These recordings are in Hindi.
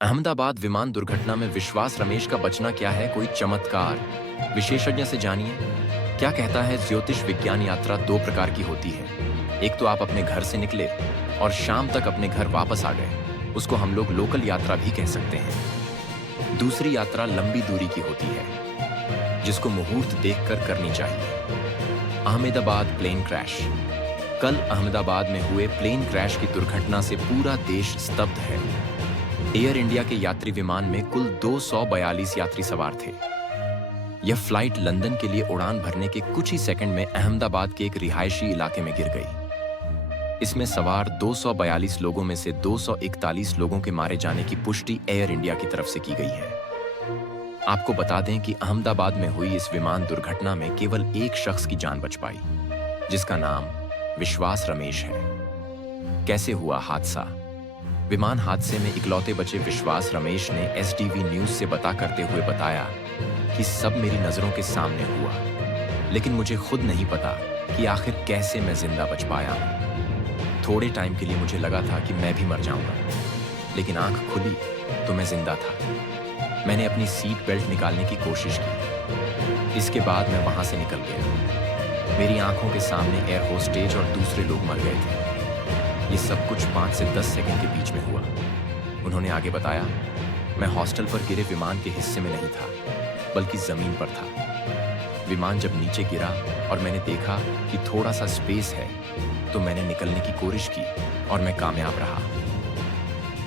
अहमदाबाद विमान दुर्घटना में विश्वास रमेश का बचना क्या है कोई चमत्कार? विशेषज्ञ से जानिए। क्या कहता है ज्योतिष विज्ञान यात्रा दो प्रकार की होती है। एक तो आप अपने घर से निकले और शाम तक अपने घर वापस आ गए, उसको हम लोग लोकल यात्रा भी कह सकते हैं। दूसरी यात्रा लंबी दूरी की होती है, जिसको मुहूर्त देखकर करनी चाहिए। Ahmedabad plane crash. कल अहमदाबाद में हुए प्लेन क्रैश की दुर्घटना से पूरा देश स्तब्ध है। एयर इंडिया के यात्री विमान में कुल 242 यात्री सवार थे। यह फ्लाइट लंदन के लिए उड़ान भरने के कुछ ही सेकंड में अहमदाबाद के एक रिहायशी इलाके में गिर गई। इसमें सवार 242 लोगों में से 241 लोगों के मारे जाने की पुष्टि एयर इंडिया की तरफ से की गई है। आपको बता दें कि अहमदाबाद में हुई इस विमान दुर्घटना में केवल एक शख्स की जान बच पाई, जिसका नाम विश्वास रमेश है। कैसे हुआ हादसा? विमान हादसे में इकलौते बचे विश्वास रमेश ने एसटीवी न्यूज से बता करते हुए बताया कि सब मेरी नजरों के सामने हुआ, लेकिन मुझे खुद नहीं पता कि आखिर कैसे मैं जिंदा बच पाया। थोड़े टाइम के लिए मुझे लगा था कि मैं भी मर जाऊंगा, लेकिन आंख खुली तो मैं जिंदा था। मैंने अपनी सीट बेल्ट निकालने की कोशिश की। इसके बाद मैं वहां से निकल गया। मेरी आंखों के सामने एयर होस्टेज और दूसरे लोग मर गए थे। ये सब कुछ 5 से 10 सेकंड के बीच में हुआ। उन्होंने आगे बताया, मैं हॉस्टल पर गिरे विमान के हिस्से में नहीं था, बल्कि जमीन पर था। विमान जब नीचे गिरा और मैंने देखा कि थोड़ा सा स्पेस है, तो मैंने निकलने की कोशिश की और मैं कामयाब रहा।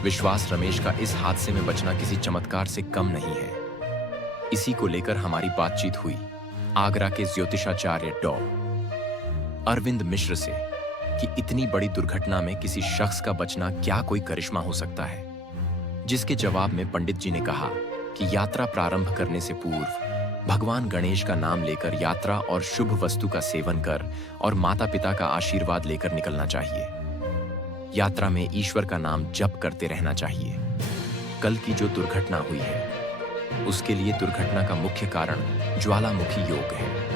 विश्वास रमेश का इस हादसे में बचना किसी चमत्कार से कम नहीं है। इसी को लेकर हमारी बातचीत हुई आगरा के ज्योतिषाचार्य डॉ. अरविंद मिश्र से कि इतनी बड़ी दुर्घटना में किसी शख्स का बचना क्या कोई करिश्मा हो सकता है। जिसके जवाब में पंडित जी ने कहा कि यात्रा प्रारंभ करने से पूर्व भगवान गणेश का नाम लेकर यात्रा और शुभ वस्तु का सेवन कर और माता पिता का आशीर्वाद लेकर निकलना चाहिए। यात्रा में ईश्वर का नाम जप करते रहना चाहिए। कल की जो दुर्घटना हुई है, उसके लिए दुर्घटना का मुख्य कारण ज्वालामुखी योग है,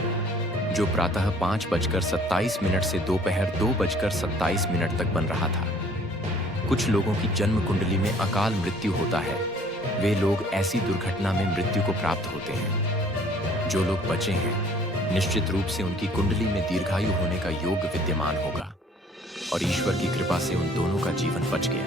जो प्रातः 5:27 से दोपहर 2:27 तक बन रहा था। कुछ लोगों की जन्म कुंडली में अकाल मृत्यु होता है। वे लोग ऐसी दुर्घटना में मृत्यु को प्राप्त होते हैं। जो लोग बचे हैं, निश्चित रूप से उनकी कुंडली में दीर्घायु होने का योग विद्यमान होगा और ईश्वर की कृपा से उन दोनों का जीवन बच गया।